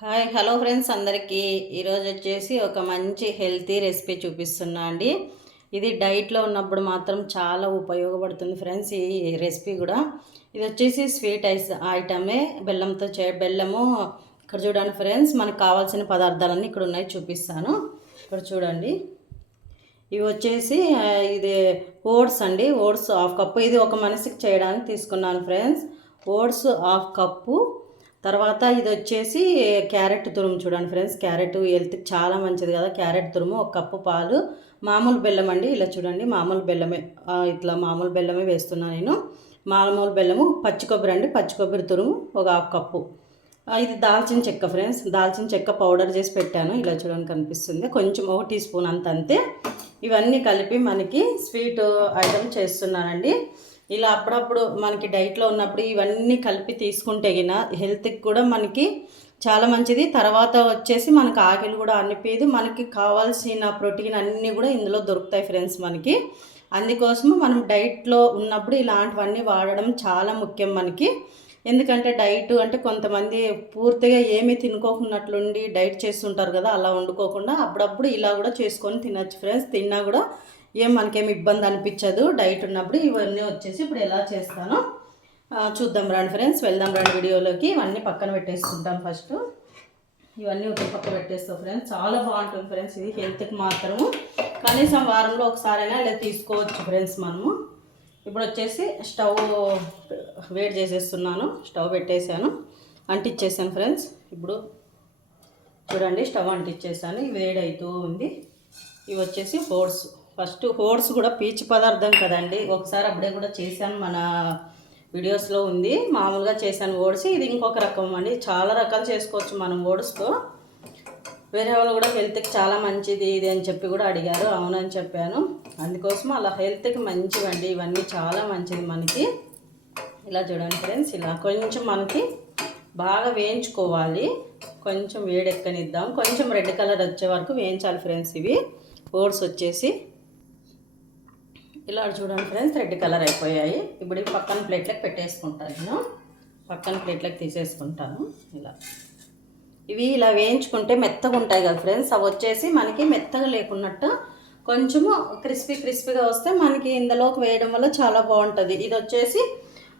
Hi hello friends అందరికీ. ఈరోజు వచ్చేసి ఒక మంచి హెల్తీ రెసిపీ చూపిస్తున్నా అండి. ఇది డైట్లో ఉన్నప్పుడు మాత్రం చాలా ఉపయోగపడుతుంది ఫ్రెండ్స్ ఈ రెసిపీ కూడా. ఇది వచ్చేసి స్వీట్ ఐస్ ఐటమే. బెల్లంతో చే బెల్లము ఇక్కడ చూడండి ఫ్రెండ్స్ మనకు కావాల్సిన పదార్థాలన్నీ ఇక్కడ ఉన్నాయి చూపిస్తాను. ఇక్కడ చూడండి. ఇవి వచ్చేసి ఇది ఓట్స్ అండి. Oats half cup. ఇది ఒక మనిషికి చేయడానికి తీసుకున్నాను ఫ్రెండ్స్. Oats half cup. తర్వాత ఇది వచ్చేసి క్యారెట్ తురుము చూడండి ఫ్రెండ్స్. క్యారెట్ హెల్త్కి చాలా మంచిది కదా. క్యారెట్ తురుము ఒక కప్పు పాలు. మామూలు బెల్లం అండి. ఇలా చూడండి. మామూలు బెల్లమే. ఇట్లా మామూలు బెల్లమే వేస్తున్నా నేను. మామూలు బెల్లము పచ్చి కొబ్బరి అండి. పచ్చి కొబ్బరి తురుము ఒక హాఫ్ కప్పు. ఇది దాల్చిన చెక్క ఫ్రెండ్స్. దాల్చిన చెక్క పౌడర్ చేసి పెట్టాను. ఇలా చూడండి కనిపిస్తుంది. కొంచెం ఒక టీ స్పూన్ అంత అంతే ఇవన్నీ కలిపి మనకి స్వీట్ ఐటమ్ చేస్తున్నానండి. ఇలా అప్పుడప్పుడు మనకి డైట్లో ఉన్నప్పుడు ఇవన్నీ కలిపి తీసుకుంటే గిన హెల్త్కి కూడా మనకి చాలా మంచిది. తర్వాత వచ్చేసి మనకి ఆకలి కూడా అనిపించదు మనకి కావాల్సిన ప్రోటీన్ అన్నీ కూడా ఇందులో దొరుకుతాయి ఫ్రెండ్స్ మనకి. అందుకోసము మనం డైట్లో ఉన్నప్పుడు ఇలాంటివన్నీ వాడడం చాలా ముఖ్యం మనకి. ఎందుకంటే డైట్ అంటే కొంతమంది పూర్తిగా ఏమీ తినుకోకున్నట్లుండి డైట్ చేస్తుంటారు కదా అలా వండుకోకుండా అప్పుడప్పుడు ఇలా కూడా చేసుకొని తినచ్చు ఫ్రెండ్స్ తిన్నా కూడా ఏం మనకేం ఇబ్బంది అనిపించదు. డైట్ ఉన్నప్పుడు ఇవన్నీ వచ్చేసి ఇప్పుడు ఎలా చేస్తానో చూద్దాం రండి ఫ్రెండ్స్. వెళ్దాం రండి వీడియోలోకి. ఇవన్నీ పక్కన పెట్టేసుకుంటాం ఫస్ట్. ఇవన్నీ ఒక పక్క పెట్టేస్తాం ఫ్రెండ్స్. చాలా బాగుంటుంది ఫ్రెండ్స్ ఇది హెల్త్కి మాత్రము. కనీసం వారంలో ఒకసారైనా ఇలా తీసుకోవచ్చు ఫ్రెండ్స్ మనము. ఇప్పుడు వచ్చేసి స్టవ్ వేడి చేసేస్తున్నాను. స్టవ్ పెట్టేశాను. అంటిచ్చేసాను ఫ్రెండ్స్. ఇప్పుడు చూడండి స్టవ్ అంటిచ్చేసాను. ఇవి వేడి అవుతూ ఉంది. ఇవి వచ్చేసి ఫోర్స్ ఫస్ట్ హోర్స్ కూడా పీచు పదార్థం కదండి. ఒకసారి అప్పుడే కూడా చేశాను. మన వీడియోస్లో ఉంది. మామూలుగా చేశాను ఓడిసి. ఇది ఇంకొక రకం అండి. చాలా రకాలు చేసుకోవచ్చు మనం ఓడిస్తో. వేరే వాళ్ళు కూడా హెల్త్కి చాలా మంచిది ఇది అని చెప్పి కూడా అడిగారు. అవునని చెప్పాను. అందుకోసం అలా హెల్త్కి మంచివండి. ఇవన్నీ చాలా మంచిది మనకి. ఇలా చూడండి ఫ్రెండ్స్ ఇలా కొంచెం మనకి బాగా వేయించుకోవాలి. కొంచెం వేడెక్కనిద్దాం. కొంచెం రెడ్ కలర్ వచ్చే వరకు వేయించాలి ఫ్రెండ్స్ ఇవి. ఓట్స్ వచ్చేసి ఇలా చూడండి ఫ్రెండ్స్ రెడ్ కలర్ అయిపోయాయి. ఇప్పుడు పక్కన ప్లేట్లకు పెట్టేసుకుంటాను నేను. పక్కన ప్లేట్లకు తీసేసుకుంటాను. ఇలా. ఇవి ఇలా వేయించుకుంటే మెత్తగా ఉంటాయి కదా ఫ్రెండ్స్. అవి వచ్చేసి మనకి మెత్తగా లేకున్నట్టు కొంచెము క్రిస్పీ క్రిస్పీగా వస్తే మనకి ఇందులోకి వేయడం వల్ల చాలా బాగుంటుంది. ఇది వచ్చేసి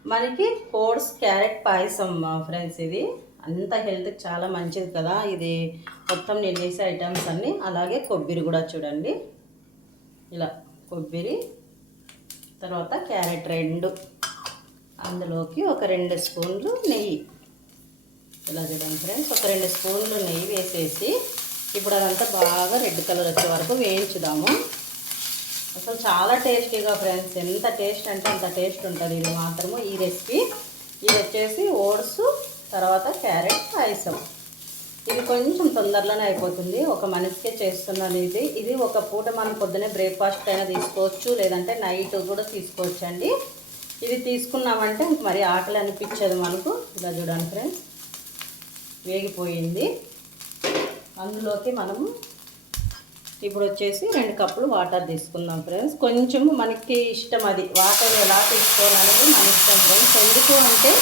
మనకి ఓట్స్ క్యారెట్ పాయసం ఫ్రెండ్స్ ఇది. అంత హెల్త్కి చాలా మంచిది కదా. ఇది మొత్తం నేను చేసే ఐటమ్స్ అన్నీ. అలాగే కొబ్బరి కూడా చూడండి. ఇలా కొబ్బరి తర్వాత క్యారెట్ రెండు. అందులోకి ఒక రెండు స్పూన్లు నెయ్యి. ఇలా చూడండి ఫ్రెండ్స్ ఒక రెండు స్పూన్లు నెయ్యి వేసేసి ఇప్పుడు అదంతా బాగా రెడ్ కలర్ వచ్చే వరకు వేయించుదాము. అసలు చాలా టేస్టీగా ఫ్రెండ్స్ ఎంత టేస్ట్ అంటే అంత టేస్ట్ ఉంటుంది ఇది మాత్రము ఈ రెసిపీ. ఇది వచ్చేసి ఓట్స్ తర్వాత క్యారెట్ పాయసం. ఇది కొంచెం తొందరలోనే అయిపోతుంది. ఒక మనిషికే చేస్తున్నాను ఇది. ఇది ఒక పూట మనం పొద్దునే బ్రేక్ఫాస్ట్ అయినా తీసుకోవచ్చు లేదంటే నైట్ కూడా తీసుకోవచ్చు అండి. ఇది తీసుకున్నామంటే మరి ఆకలి అనిపించదు మనకు. ఇలా చూడండి ఫ్రెండ్స్ వేగిపోయింది. అందులోకి మనము ఇప్పుడు వచ్చేసి రెండు కప్పులు వాటర్ తీసుకుందాం ఫ్రెండ్స్ కొంచెం మనకి ఇష్టం అది. వాటర్ ఎలా తీసుకోవాలనేది మన ఇష్టం ఫ్రెండ్స్ ఎందుకు అంటే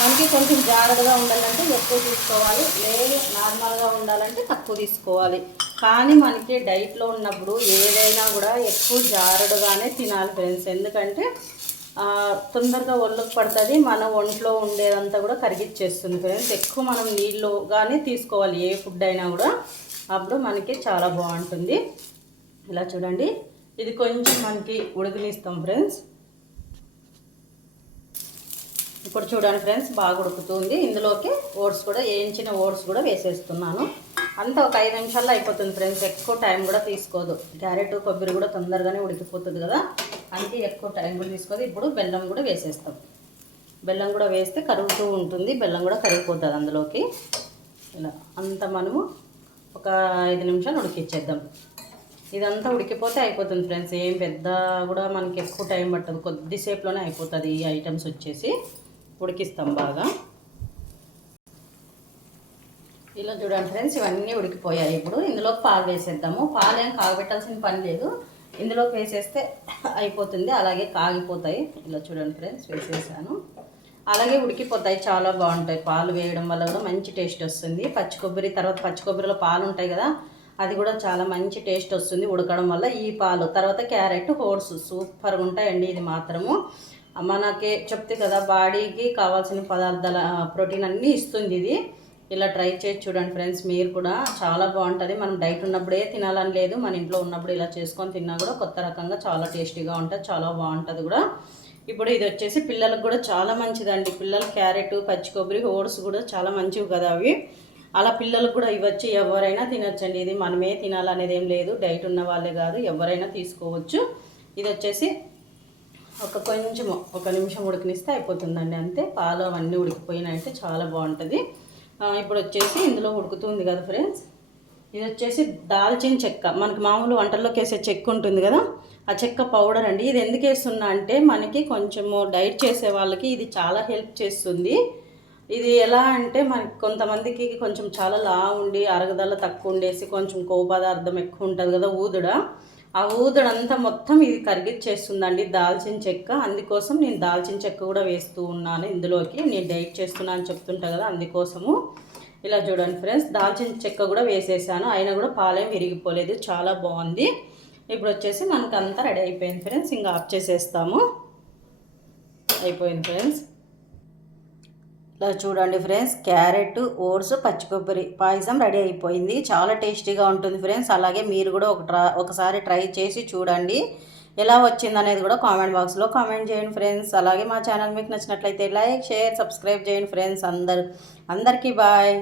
మనకి కొంచెం జాగ్రత్తగా ఉండాలంటే ఎక్కువ తీసుకోవాలి. లేదు నార్మల్గా ఉండాలంటే తక్కువ తీసుకోవాలి. కానీ మనకి డైట్లో ఉన్నప్పుడు ఏదైనా కూడా ఎక్కువ జారుడుగానే తినాలి ఫ్రెండ్స్. ఎందుకంటే తొందరగా ఒళ్ళకు పడుతుంది మన ఒంట్లో ఉండేదంతా కూడా కరిగిచ్చేస్తుంది ఫ్రెండ్స్. ఎక్కువ మనం నీళ్ళుగానే తీసుకోవాలి ఏ ఫుడ్ అయినా కూడా. అప్పుడు మనకి చాలా బాగుంటుంది. ఇలా చూడండి. ఇది కొంచెం మనకి ఉడకనిస్తాం ఫ్రెండ్స్. ఇప్పుడు చూడండి ఫ్రెండ్స్ బాగా ఉడుకుతుంది. ఇందులోకి ఓట్స్ కూడా వేయించిన ఓట్స్ కూడా వేసేస్తున్నాను. అంతా ఒక ఐదు నిమిషాల్లో అయిపోతుంది ఫ్రెండ్స్. ఎక్కువ టైం కూడా తీసుకోదు. క్యారెట్ కొబ్బరి కూడా తొందరగానే ఉడికిపోతుంది కదా. అందుకే ఎక్కువ టైం కూడా తీసుకోదు. ఇప్పుడు బెల్లం కూడా వేసేస్తాం. బెల్లం కూడా వేస్తే కరుగుతూ ఉంటుంది. బెల్లం కూడా కరిగిపోతుంది అందులోకి. ఇలా అంత మనము ఒక ఐదు నిమిషాలు ఉడికిచ్చేద్దాం. ఇదంతా ఉడికిపోతే అయిపోతుంది ఫ్రెండ్స్. ఏం పెద్ద కూడా మనకి ఎక్కువ టైం పట్టదు. కొద్దిసేపులోనే అయిపోతుంది ఈ ఐటమ్స్ వచ్చేసి. ఉడికిస్తాం బాగా. ఇలా చూడండి ఫ్రెండ్స్ ఇవన్నీ ఉడికిపోయాయి ఇప్పుడు. ఇందులో పాలు వేసేద్దాము. పాలు ఏం కాగబెట్టాల్సిన పని లేదు. ఇందులోకి వేసేస్తే అయిపోతుంది అలాగే కాగిపోతాయి. ఇలా చూడండి ఫ్రెండ్స్ వేసేసాను. అలాగే ఉడికిపోతాయి చాలా బాగుంటాయి. పాలు వేయడం వల్ల కూడా మంచి టేస్ట్ వస్తుంది. పచ్చి కొబ్బరి తర్వాత పచ్చి కొబ్బరిలో పాలు ఉంటాయి కదా అది కూడా చాలా మంచి టేస్ట్ వస్తుంది ఉడకడం వల్ల ఈ పాలు. తర్వాత క్యారెట్ హోర్స్ సూపర్గా ఉంటాయండి ఇది మాత్రము. మనకి చెప్తే కదా బాడీకి కావాల్సిన పదార్థాల ప్రోటీన్ అన్నీ ఇస్తుంది ఇది. ఇలా ట్రై చేసి చూడండి ఫ్రెండ్స్ మీరు కూడా చాలా బాగుంటుంది. మనం డైట్ ఉన్నప్పుడే తినాలని లేదు మన ఇంట్లో ఉన్నప్పుడు ఇలా చేసుకొని తిన్నా కూడా కొత్త రకంగా చాలా టేస్టీగా ఉంటుంది చాలా బాగుంటుంది కూడా. ఇప్పుడు ఇది వచ్చేసి పిల్లలకు కూడా చాలా మంచిదండి. పిల్లలు క్యారెట్ పచ్చి కొబ్బరి ఓట్స్ కూడా చాలా మంచివి కదా అవి. అలా పిల్లలకు కూడా ఇవ్వచ్చు ఎవరైనా తినొచ్చండి. ఇది మనమే తినాలనేది ఏం లేదు డైట్ ఉన్న వాళ్ళే కాదు ఎవరైనా తీసుకోవచ్చు. ఇది వచ్చేసి ఒక కొంచెము ఒక నిమిషం ఉడికినిస్తే అయిపోతుందండి అంతే. పాలు అవన్నీ ఉడికిపోయినాయంటే చాలా బాగుంటుంది. ఇప్పుడు వచ్చేసి ఇందులో ఉడుకుతుంది కదా ఫ్రెండ్స్. ఇది వచ్చేసి దాల్చిన చెక్క. మనకి మామూలు వంటల్లోకి వేసే చెక్క ఉంటుంది కదా. ఆ చెక్క పౌడర్ అండి. ఇది ఎందుకు వేస్తున్నా అంటే మనకి కొంచెము డైట్ చేసే వాళ్ళకి ఇది చాలా హెల్ప్ చేస్తుంది. ఇది ఎలా అంటే మనకి కొంతమందికి కొంచెం చాలా లా ఉండి అరగదల తక్కువ ఉండేసి కొంచెం కొవ్వు పదార్థం ఎక్కువ ఉంటుంది కదా ఊదుడ. ఆ ఊదడంతా మొత్తం ఇది కరిగిచ్చేస్తుందండి దాల్చిన చెక్క. అందుకోసం నేను దాల్చిన చెక్క కూడా వేస్తూ ఉన్నాను. ఇందులోకి నేను డైట్ చేస్తున్నా అని చెప్తుంటా కదా అందుకోసము. ఇలా చూడండి ఫ్రెండ్స్ దాల్చిన చెక్క కూడా వేసేసాను. అయినా కూడా పాలేం విరిగిపోలేదు. చాలా బాగుంది. ఇప్పుడు వచ్చేసి మనకు అంతా రెడీ అయిపోయింది ఫ్రెండ్స్. ఇంకా ఆఫ్ చేసేస్తాము. అయిపోయింది ఫ్రెండ్స్. చూడండి ఫ్రెండ్స్ క్యారెట్ ఓట్స్ పచ్చి కొబ్బరి పాయసం రెడీ అయిపోయింది. చాలా టేస్టీగా ఉంటుంది ఫ్రెండ్స్. అలాగే మీరు కూడా ఒక ట్రా ఒకసారి ట్రై చేసి చూడండి. ఎలా వచ్చింది అనేది కూడా కామెంట్ బాక్స్లో కామెంట్ చేయండి ఫ్రెండ్స్. అలాగే మా ఛానల్ మీకు నచ్చినట్లయితే లైక్ షేర్ సబ్స్క్రైబ్ చేయండి ఫ్రెండ్స్ అందరు. అందరికీ బాయ్.